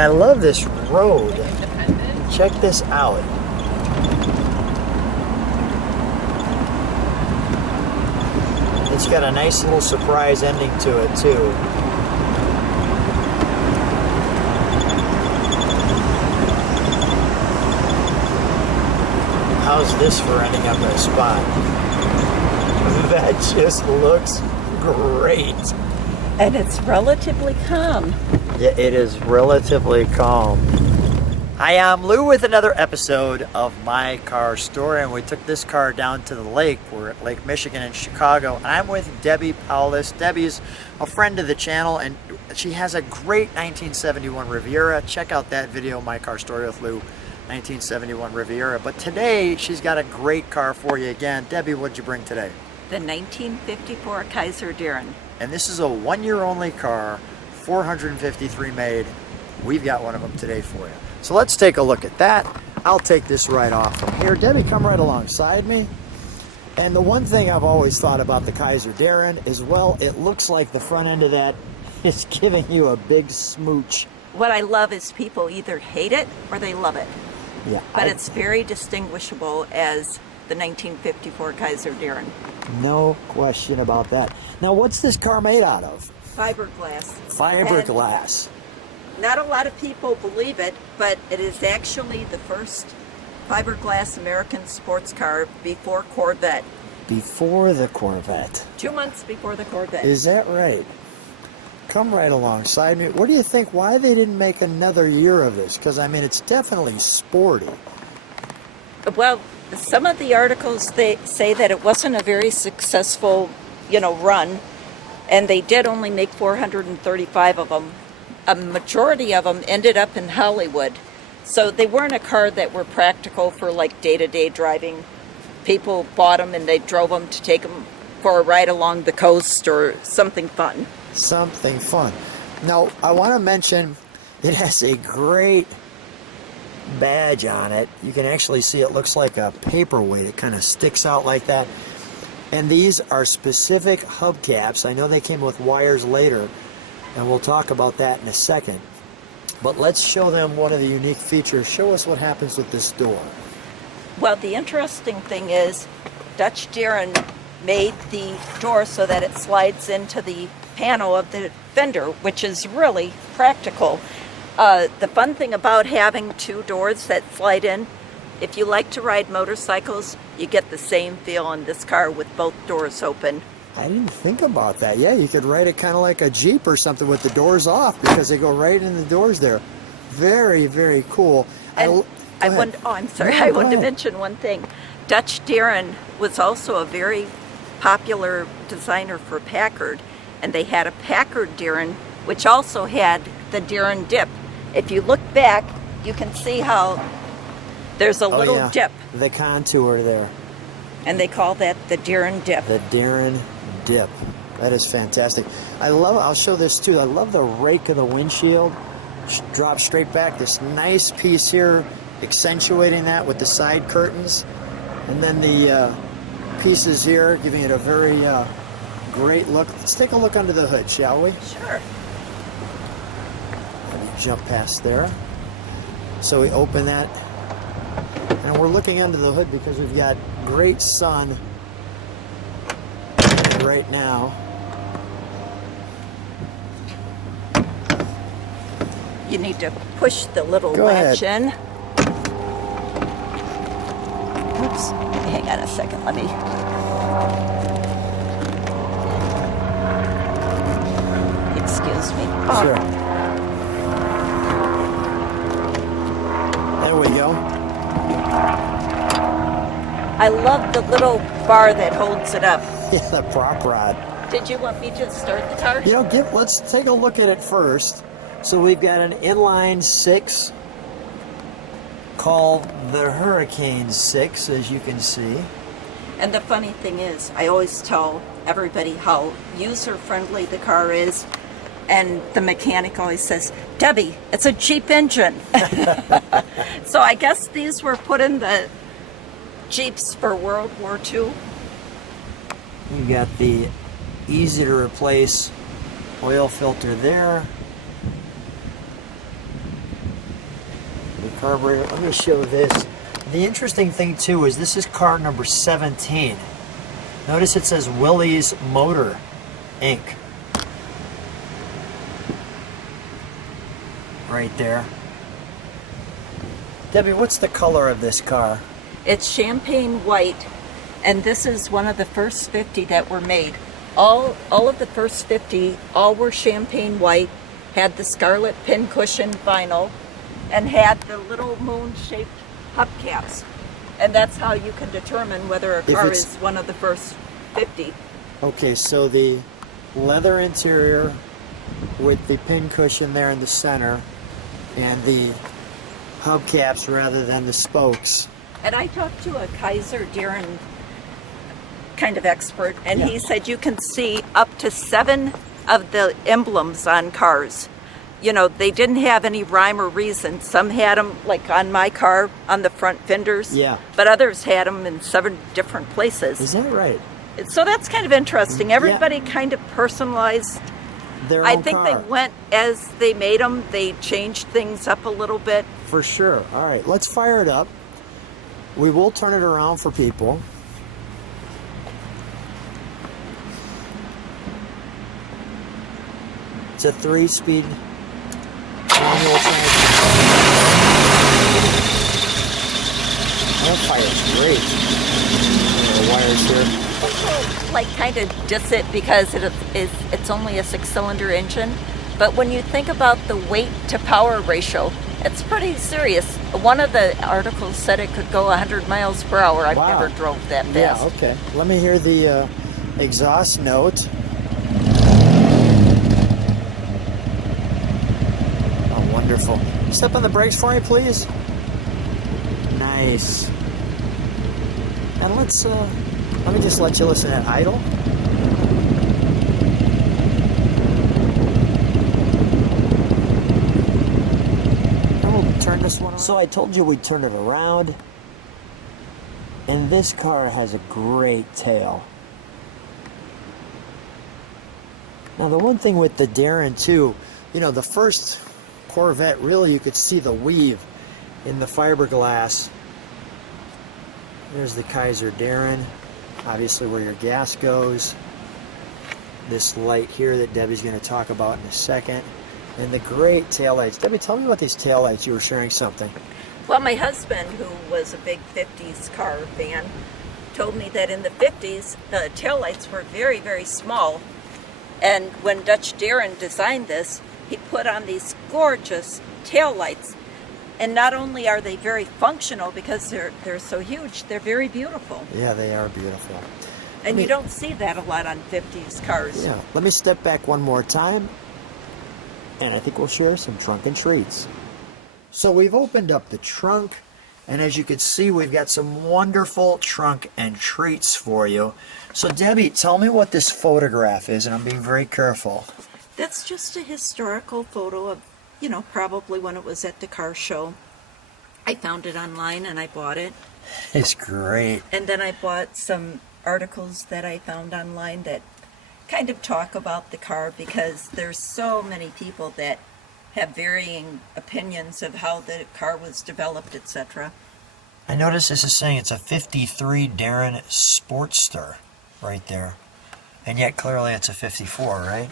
And I love this road. Check this out. It's got a nice little surprise ending to it too. How's this for ending up in a spot? That just looks great. And it's relatively calm. Yeah, it is relatively calm. Hi, I'm Lou with another episode of My Car Story, and we took this car down to the lake. We're at Lake Michigan in Chicago, and I'm with Debbie Powless. Debbie's a friend of the channel, and she has a great 1971 Riviera. Check out that video, My Car Story with Lou, 1971 Riviera. But today, she's got a great car for you again. Debbie, what'd you bring today? The 1954 Kaiser Darrin. And this is a one-year-only car, 453 made. We've got one of them today for you. So let's take a look at that. I'll take this right off from here. Debbie, come right alongside me. And the one thing I've always thought about the Kaiser Darrin is, well, it looks like the front end of that is giving you a big smooch. What I love is people either hate it or they love it. Yeah, but it's very distinguishable as the 1954 Kaiser Darrin. No question about that. Now, what's this car made out of? Fiberglass. Fiberglass. Not a lot of people believe it, but it is actually the first fiberglass American sports car before Corvette. Before the Corvette. 2 months before the Corvette. Is that right? Come right alongside me. What do you think? Why they didn't make another year of this? Because, I mean, it's definitely sporty. Well, some of the articles, they say that it wasn't a very successful, run, and they did only make 435 of them. A majority of them ended up in Hollywood. So they weren't a car that were practical for like day-to-day driving. People bought them and they drove them to take them for a ride along the coast or something fun. Something fun. Now, I want to mention it has a great badge on it. You can actually see it looks like a paperweight. It kind of sticks out like that. And these are specific hubcaps. I know they came with wires later, and we'll talk about that in a second. But let's show them one of the unique features. Show us what happens with this door. Well, the interesting thing is Dutch Darrin made the door so that it slides into the panel of the fender, which is really practical. The fun thing about having two doors that slide in, if you like to ride motorcycles, you get the same feel in this car with both doors open. I didn't think about that. Yeah, you could ride it kind of like a Jeep or something with the doors off because they go right in the doors there. Very, very cool. And I wanted to mention one thing. Dutch Darrin was also a very popular designer for Packard, and they had a Packard Darrin, which also had the Darrin dip. If you look back, you can see how there's a little dip. The contour there. And they call that the Darrin dip. The Darrin dip. That is fantastic. I'll show this too. I love the rake of the windshield. Drops straight back. This nice piece here, accentuating that with the side curtains. And then the pieces here, giving it a very great look. Let's take a look under the hood, shall we? Sure. Let me jump past there. So we open that. And we're looking under the hood because we've got great sun right now. You need to push the little latch in. Oops. Hang on a second. Let me. Excuse me. Oh. Sure. There we go. I love the little bar that holds it up. Yeah, the prop rod. Did you want me to start the car? Let's take a look at it first. So we've got an inline 6 called the Hurricane 6, as you can see. And the funny thing is, I always tell everybody how user-friendly the car is, and the mechanic always says, Debbie, it's a Jeep engine. So I guess these were put in the Jeeps for World War II. You got the easy to replace oil filter there. carburetor. Let me show this. The interesting thing too is this is car number 17. Notice it says Willys Motor Inc. right there. Debbie, what's the color of this car? It's champagne white, and this is one of the first 50 that were made. All of the first 50, all were champagne white, had the scarlet pincushion vinyl, and had the little moon-shaped hubcaps. And that's how you can determine whether a car is one of the first 50. Okay, so the leather interior with the pincushion there in the center, and the hubcaps rather than the spokes. And I talked to a Kaiser Darrin kind of expert, and he said you can see up to 7 of the emblems on cars. You know, they didn't have any rhyme or reason. Some had them, like on my car, on the front fenders. Yeah. But others had them in 7 different places. Is that right? So that's kind of interesting. Everybody kind of personalized their own I think car. They went as they made them. They changed things up a little bit. For sure. All right, let's fire it up. We will turn it around for people. It's a 3-speed manual transmission. That fire's great. The wires here. People like kind of diss it because it's only a 6-cylinder engine, but when you think about the weight to power ratio, it's pretty serious. One of the articles said it could go 100 miles per hour. I've never drove that fast. Yeah, okay. Let me hear the exhaust note. Oh, wonderful. Step on the brakes for me, please. Nice. And let me just let you listen at idle. Turn this one around. So I told you we'd turn it around, and this car has a great tail. Now the one thing with the Darrin too, you know, the first Corvette, really you could see the weave in the fiberglass. There's the Kaiser Darrin, obviously where your gas goes. This light here that Debbie's going to talk about in a second. And the great taillights. Debbie, tell me about these taillights. You were sharing something. Well, my husband, who was a big 50s car fan, told me that in the 50s, the taillights were very, very small. And when Dutch Darrin designed this, he put on these gorgeous taillights. And not only are they very functional because they're so huge, they're very beautiful. Yeah, they are beautiful. And you don't see that a lot on 50s cars. Yeah, let me step back one more time. And I think we'll share some trunk and treats. So we've opened up the trunk, and as you can see, we've got some wonderful trunk and treats for you. So Debbie, tell me what this photograph is, and I'm being very careful. That's just a historical photo of, you know, probably when it was at the car show. I found it online and I bought it. It's great. And then I bought some articles that I found online that kind of talk about the car, because there's so many people that have varying opinions of how the car was developed, etc. I notice this is saying it's a 53 Darrin Sportster right there. And yet clearly it's a 54, right?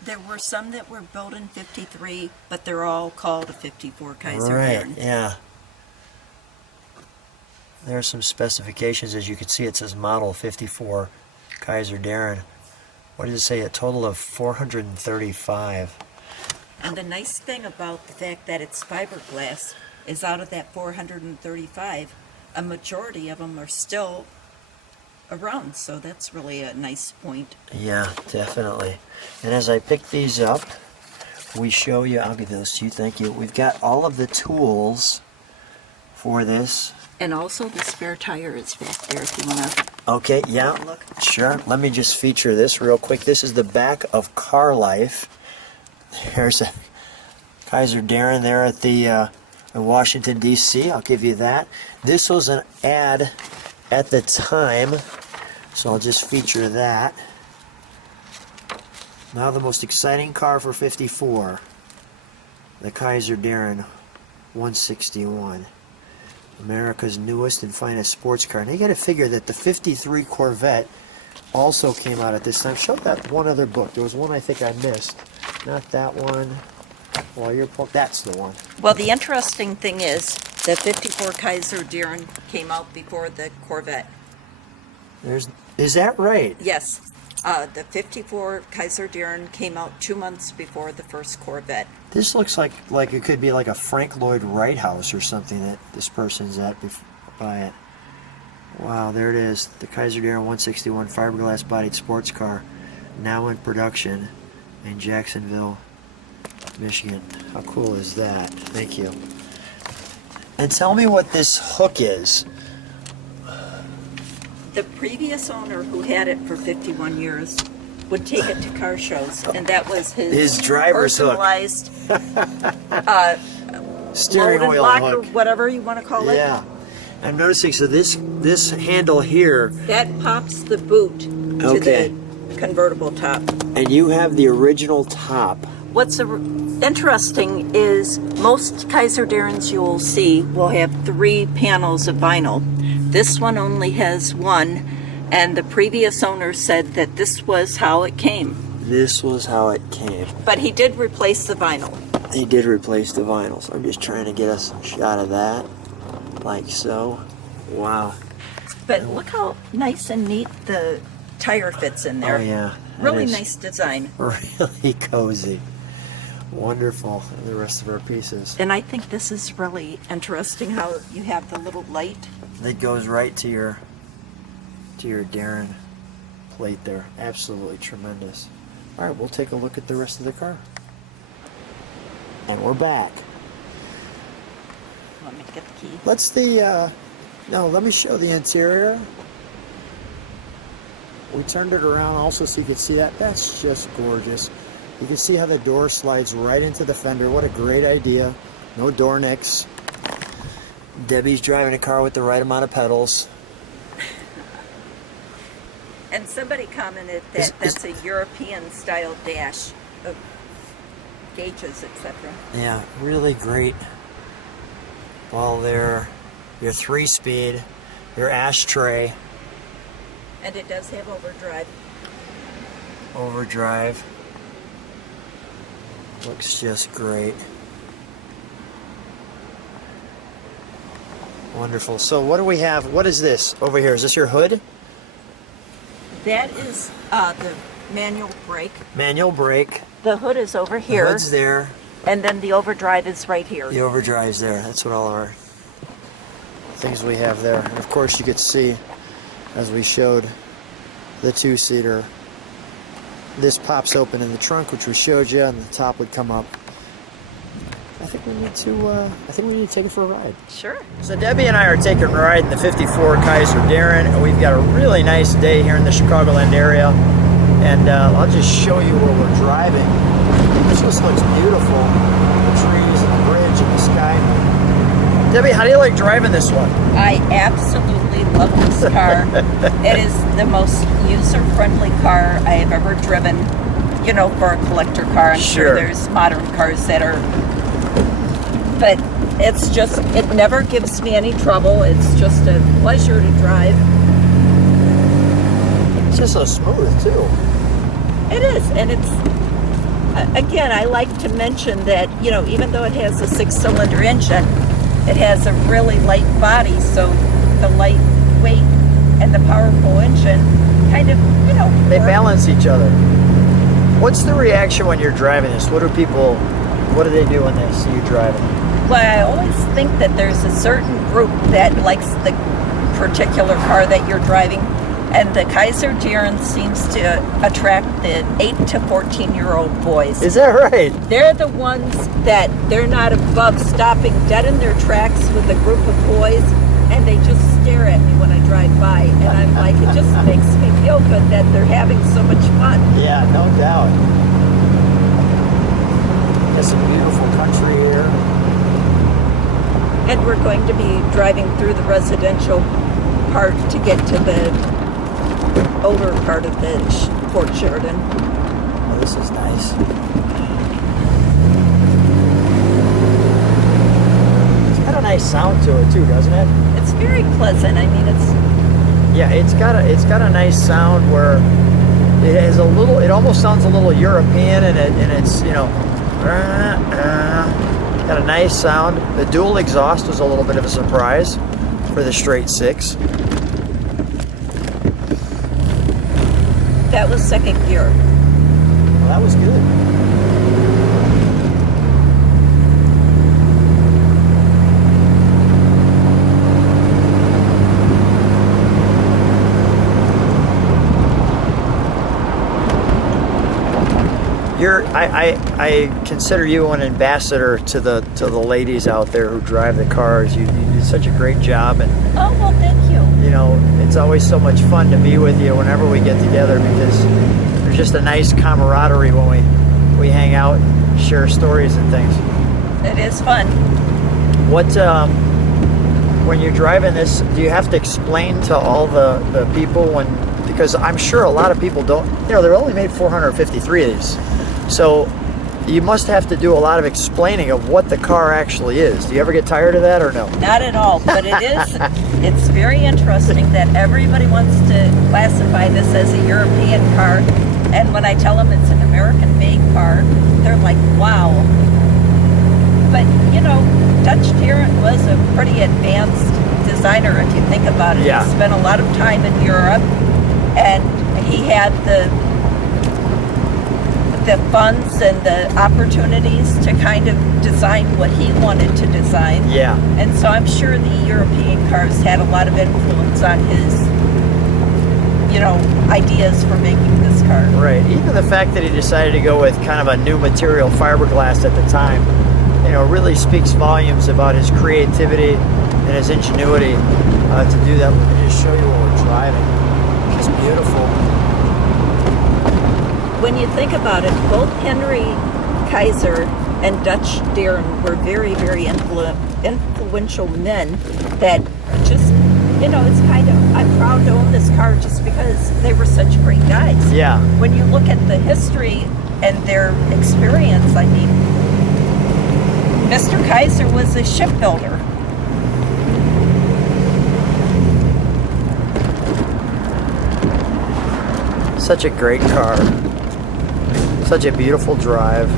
There were some that were built in 53, but they're all called a 54 Kaiser Darrin. Right, yeah. There are some specifications. As you can see, it says model 54 Kaiser Darrin. What does it say? A total of 435. And the nice thing about the fact that it's fiberglass is out of that 435, a majority of them are still around. So that's really a nice point. Yeah, definitely. And as I pick these up, we show you, I'll give those to you, thank you. We've got all of the tools for this. And also the spare tire is back there if you want to. Okay, yeah, look. Sure. Let me just feature this real quick. This is the back of Car Life. There's a Kaiser Darrin there at the in Washington, D.C. I'll give you that. This was an ad at the time, so I'll just feature that. Now the most exciting car for 54, the Kaiser Darrin 161. America's newest and finest sports car. And you got to figure that the 53 Corvette also came out at this time. Show that one other book. There was one I think I missed. Not that one. Well, that's the one. Well, the interesting thing is the 54 Kaiser Darrin came out before the Corvette. Is that right? Yes. The 54 Kaiser Darrin came out 2 months before the first Corvette. This looks like it could be like a Frank Lloyd Wright house or something that this person's at by it. Wow, there it is. The Kaiser Darrin 161 fiberglass bodied sports car, now in production in Jacksonville, Michigan. How cool is that? Thank you. And tell me what this hook is. The previous owner, who had it for 51 years, would take it to car shows, and that was his driver's hook. personalized Steering loaded wheel lock hook. or whatever you want to call it. Yeah. I'm noticing, so this handle here, That pops the boot to Okay. the convertible top. and you have the original top. What's interesting is most Kaiser Darrins you'll see will have 3 panels of vinyl. This one only has 1, and the previous owner said that this was how it came. This was how it came. But he did replace the vinyl. He did replace the vinyl, so I'm just trying to get us a shot of that, like so. Wow. But look how nice and neat the tire fits in there. Oh yeah. that Really is nice design. Really cozy. Wonderful. And the rest of our pieces. And I think this is really interesting how you have the little light. That goes right to your Darrin plate there. Absolutely tremendous. All right, we'll take a look at the rest of the car. And we're back. Let me get the key. Let me show the interior. We turned it around also so you can see that. That's just gorgeous. You can see how the door slides right into the fender. What a great idea. No door nicks. Debbie's driving a car with the right amount of pedals. And somebody commented that that's a European style dash of gauges, etc. Yeah, really great. Well, they're your 3-speed, your ashtray, And it does have overdrive. overdrive. Looks just great. Wonderful. So what do we have? What is this over here? Is this your hood? That is the manual brake. Manual brake. The hood is over The here, hood's there. and then the overdrive is right here. The overdrive's there. That's what all our things we have there. And of course, you could see, as we showed, the 2-seater. This pops open in the trunk, which we showed you, and the top would come up. I think we need to take it for a ride. Sure. So Debbie and I are taking a ride in the 54 Kaiser Darrin, and we've got a really nice day here in the Chicagoland area. And I'll just show you where we're driving. This just looks beautiful. The trees and the bridge and the sky. Debbie, how do you like driving this one? I absolutely love this car. It is the most user-friendly car I have ever driven. You know, for a collector car. I'm sure there's modern cars that are, but it's just, it never gives me any trouble. It's just a pleasure to drive. It's just so smooth too. It is, and it's, again, I like to mention that, you know, even though it has a 6-cylinder engine, it has a really light body, so the light weight and the powerful engine kind of, you know, They work. balance each other. What's the reaction when you're driving this? What do they do when they see you driving? Well, I always think that there's a certain group that likes the particular car that you're driving, and the Kaiser Darrin seems to attract the 8 to 14-year-old boys. Is that right? They're the ones that they're not above stopping dead in their tracks with a group of boys, and they just stare at me when I drive by, and I'm like, it just makes me feel good that they're having so much fun. Yeah, no doubt. There's some beautiful country here. And we're going to be driving through the residential part to get to the older part of the Fort Sheridan. Oh, this is nice. nice sound to it too, doesn't it? It's very pleasant. I mean, it's Yeah, it's got a nice sound where it has a little. It almost sounds a little European, and it's got a nice sound. The dual exhaust was a little bit of a surprise for the straight six. that was second gear. Well, that was good. I consider you an ambassador to the ladies out there who drive the cars. You do such a great job, and Oh, well, thank you. you know, it's always so much fun to be with you whenever we get together, because there's just a nice camaraderie when we hang out and share stories and things. It is fun. What when you're driving this, do you have to explain to all the people because I'm sure a lot of people don't, they're only made 453 of these. So you must have to do a lot of explaining of what the car actually is. Do you ever get tired of that or no? Not at all, but it's very interesting that everybody wants to classify this as a European car, and when I tell them it's an American-made car, they're like, wow. But, Dutch Darrin was a pretty advanced designer, if you think about it. Yeah. He spent a lot of time in Europe, and he had the funds and the opportunities to kind of design what he wanted to design. Yeah. And so I'm sure the European cars had a lot of influence on his, ideas for making this car. Right. Even the fact that he decided to go with kind of a new material, fiberglass at the time, really speaks volumes about his creativity and his ingenuity to do that. Let me just show you what we're driving. It's beautiful. When you think about it, both Henry Kaiser and Dutch Darrin were very, very influential men that just, it's kind of, I'm proud to own this car just because they were such great guys. Yeah. When you look at the history and their experience, I mean, Mr. Kaiser was a shipbuilder. Such a great car. Such a beautiful drive.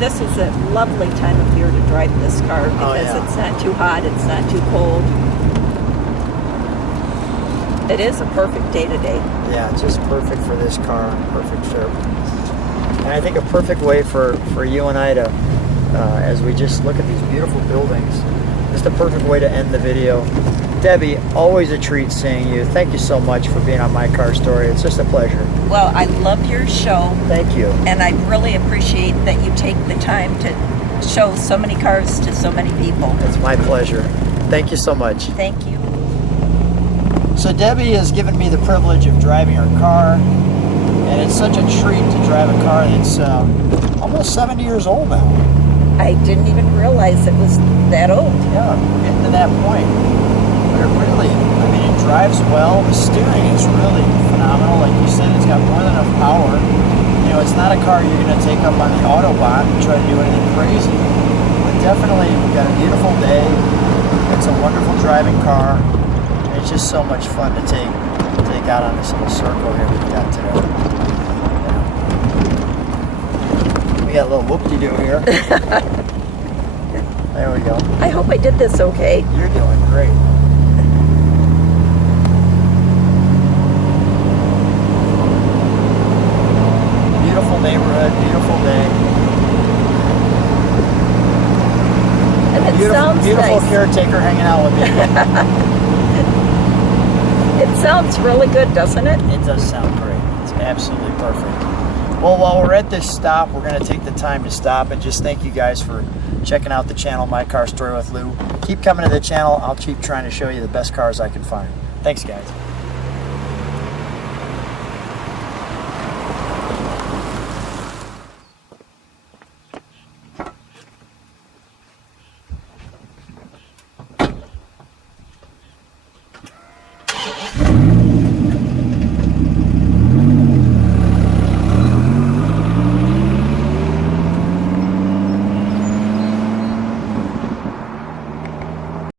This is a lovely time of year to drive this car because it's not too hot, it's not too cold. It is a perfect day today. Yeah, it's just perfect for this car. Perfect fit. And I think a perfect way for you and I to, as we just look at these beautiful buildings, just a perfect way to end the video. Debbie, always a treat seeing you. Thank you so much for being on My Car Story. It's just a pleasure. Well, I love your show. Thank you. And I really appreciate that you take the time to show so many cars to so many people. It's my pleasure. Thank you so much. Thank you. So Debbie has given me the privilege of driving her car, and it's such a treat to drive a car that's almost 70 years old now. I didn't even realize it was that old. Yeah, we're getting to that point. But it really, it drives well. The steering is really phenomenal. Like you said, it's got more than enough power. It's not a car you're going to take up on the Autobahn and try to do anything crazy. But definitely, we've got a beautiful day. It's a wonderful driving car. It's just so much fun to take out on this little circle here we've got today. We got a little whoop-de-doo here. There we go. I hope I did this okay. You're doing great. Beautiful neighborhood, beautiful day. And it sounds Beautiful nice. caretaker hanging out with me. It sounds really good, doesn't it? It does sound great. It's absolutely perfect. Well, while we're at this stop, we're going to take the time to stop and just thank you guys for checking out the channel, My Car Story with Lou. Keep coming to the channel. I'll keep trying to show you the best cars I can find. Thanks, guys.